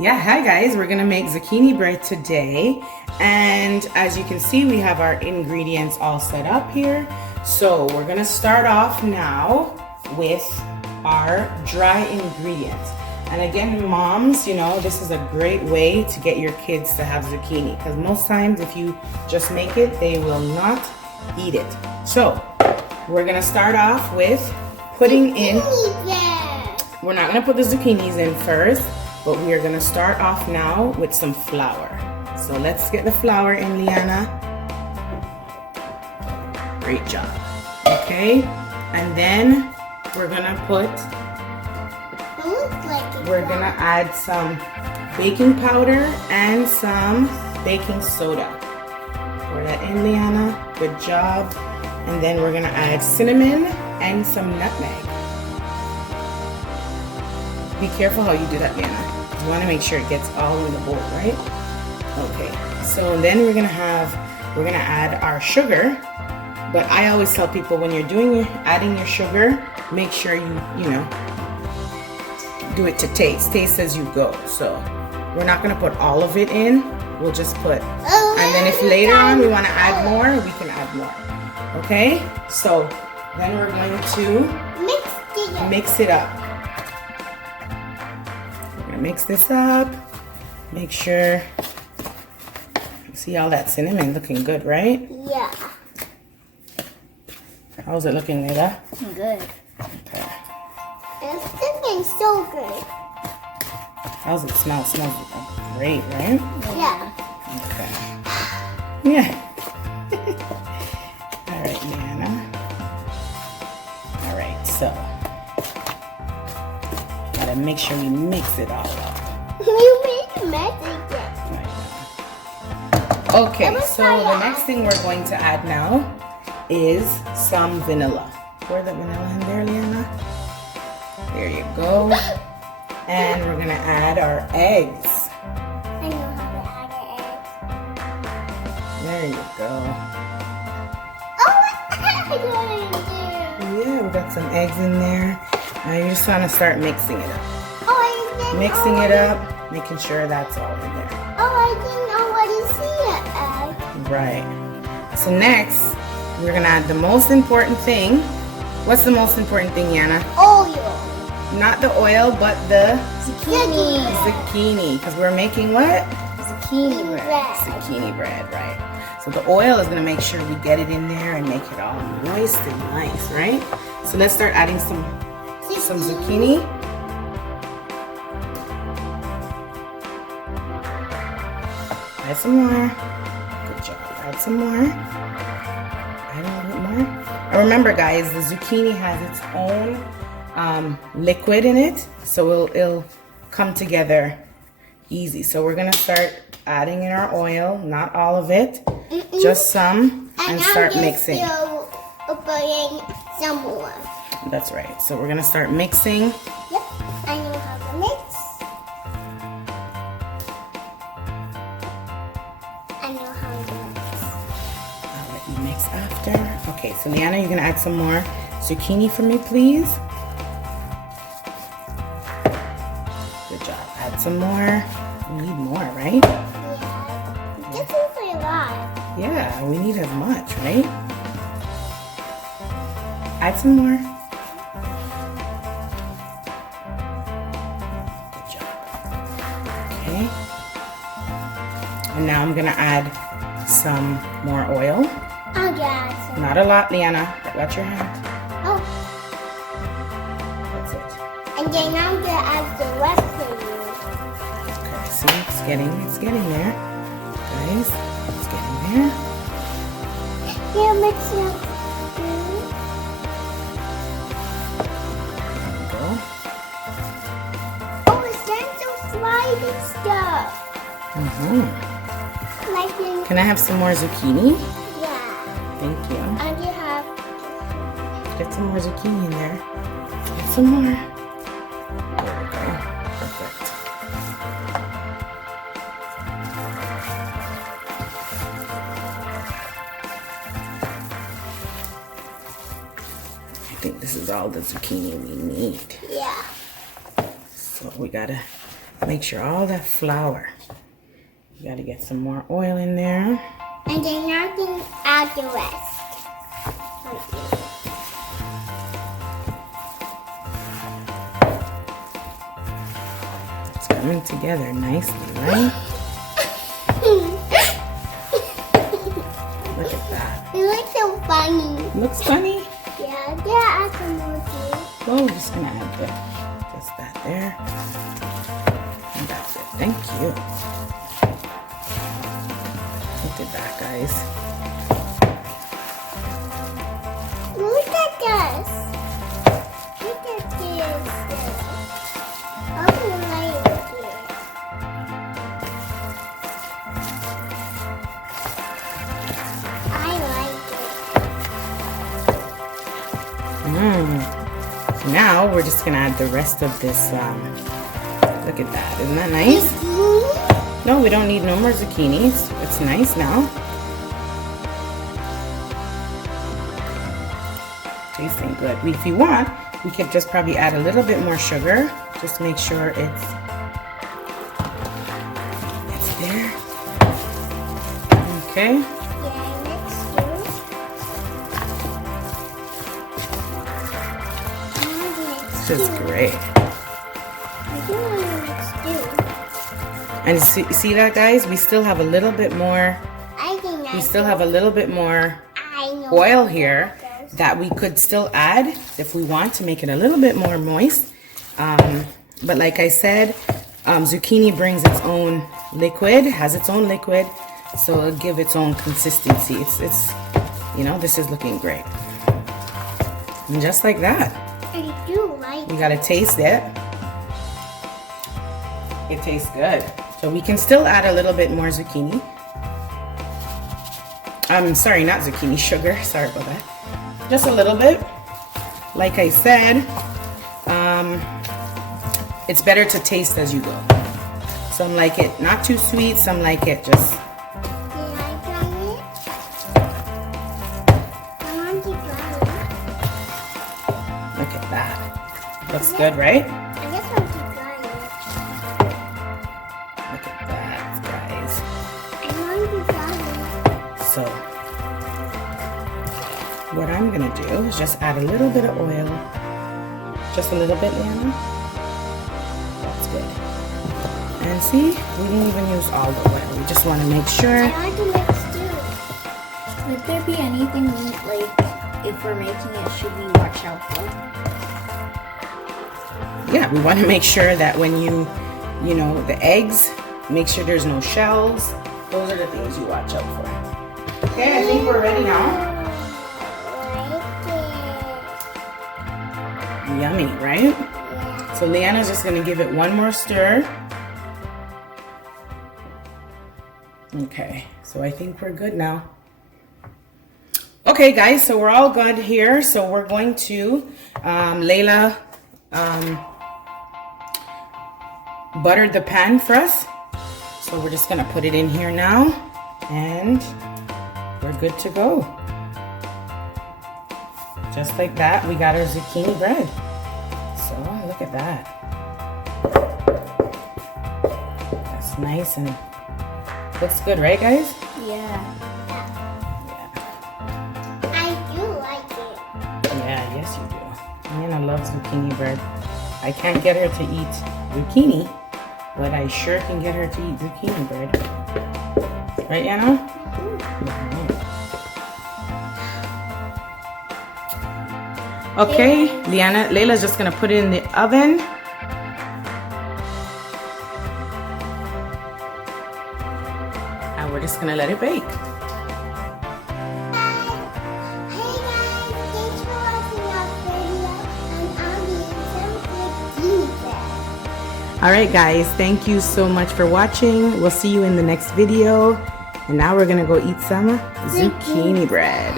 Yeah, hi guys, we're gonna make zucchini bread today. And as you can see, we have our ingredients all set up here. So we're gonna start off now with our dry ingredients. And again, moms, you know, this is a great way to get your kids to have zucchini, because most times if you just make it, they will not eat it. So we're gonna start off with putting in, we're not gonna put the zucchinis in first, but we are gonna start off now with some flour. So let's get the flour in, Liana. Great job. Okay, and then we're gonna add some baking powder and some baking soda. Pour that in, Liana. Good job. And then we're gonna add cinnamon and some nutmeg. Be careful how you do that, Liana. You want to make sure it gets all in the bowl, right? Okay. So then we're gonna add our sugar. But I always tell people when you're adding your sugar, make sure you do it to taste. Taste as you go. So we're not gonna put all of it in. We'll just put, and then if later on we want to add more, we can add more. Okay? So then we're going to mix it up. Mix this up. Make sure. See all that cinnamon looking good, right? Yeah. How's it looking, Layla? Good. Okay. It's looking so good. How's it smell? It smells great, right? Yeah. Okay. Yeah. All right, Nana. All right, so. Gotta make sure we mix it all up. You made a mess again. Okay, so the next thing we're going to add now is some vanilla. Pour the vanilla in there, Liana. There you go. And we're gonna add our eggs. I know how to add an egg. There you go. Oh, what egg are you doing? Yeah, we got some eggs in there. Now you just want to start mixing it up. Mixing it up, making sure that's all in there. Oh, I didn't already see an egg. Right. So next, we're gonna add the most important thing. What's the most important thing, Yana? Oil. Not the oil, but the Zucchini. zucchini. Because we're making what? Zucchini bread. Zucchini bread, right. So the oil is gonna make sure we get it in there and make it all moist and nice, right? So let's start adding some zucchini. Add some more. Good job. Add some more. Add a little bit more. And remember, guys, the zucchini has its own liquid in it, so it'll come together easy. So we're gonna start adding in our oil, not all of it, just some, and start mixing. Still putting some more. That's right. So we're gonna start mixing. Yep, I know how to mix. I'll let you mix after. Okay, so Liana, you're gonna add some more zucchini for me, please. Good job. Add some more. We need more, right? Yeah. This is a lot. Yeah, we need as much, right? Add some more. Good job. Okay. And now I'm gonna add some more oil. I'll get some. Not a lot, Liana. Watch your hand. Oh. That's it. And then I'm gonna add the rest of it. Okay, see, it's getting there. Guys, it's getting there. Here, mix it up. There we go. Oh, it's getting so slimy stuff. Can I have some more zucchini? Yeah. Thank you. I can have. Get some more zucchini in there. Get some more. There we go. Perfect. think this is all the zucchini we need. Yeah. So we gotta Make sure all that flour. You gotta get some more oil in there. And then you're going to add the rest. It's coming together nicely, right? Look at that. It looks so funny. Looks funny? Yeah, there are some more too. Oh, we're just gonna add just that there. And that's it. Thank you. Look at that, guys. Look at this. Look at this. Oh, I like it. I like it. So now we're just gonna add the rest of this. Look at that. Isn't that nice? No, we don't need no more zucchini. It's nice now. Tasting good. If you want, we could just probably add a little bit more sugar. Just make sure it's there. Okay. Yeah, let's do. This is great. I do want to let's do. And see that, guys? We still have a little bit more. I think We still have a little bit more I know oil here that we could still add if we want to make it a little bit more moist. But like I said, zucchini brings its own liquid, has its own liquid, so it'll give its own consistency. It's you know, this is looking great. And just like that, I do like you gotta taste it. It tastes good. So we can still add a little bit more zucchini. Sorry, not zucchini, sugar. Sorry about that. Just a little bit. Like I said, it's better to taste as you go. Some like it not too sweet, some like it just. Can I try it? I want to try Look at that. Looks good, right? it. I just want to try it. Look at that, guys. I want to try So, what I'm gonna do is just add a little bit of oil. Just a little bit, Liana. That's good. And see, we didn't even use all the oil. We just want to make it. sure. I want to mix too. Would there be anything like if we're making it, should we watch out for? Yeah, we want to make sure that when you know, the eggs, make sure there's no shells. Those are the things you watch out for. Okay, I think we're ready now. Yummy, right? So Leanna's just gonna give it one more stir. Okay, so I think we're good now. Okay, guys, so we're all good here. So we're going to, Layla buttered the pan for us. So we're just gonna put it in here now, and we're good to go. Just like that, we got our zucchini bread. So look at that. That's nice and looks good, right, guys? Yeah. I do like it. Yeah, yes you do. Anna loves zucchini bread. I can't get her to eat zucchini, but I sure can get her to eat zucchini bread. Right, Anna? Okay, Layla's just gonna put it in the oven. And we're just gonna let it bake. Hey guys, thanks for watching our video, and I'll be some zucchini bread. All right, guys, thank you so much for watching. We'll see you in the next video. And now we're gonna go eat some zucchini bread.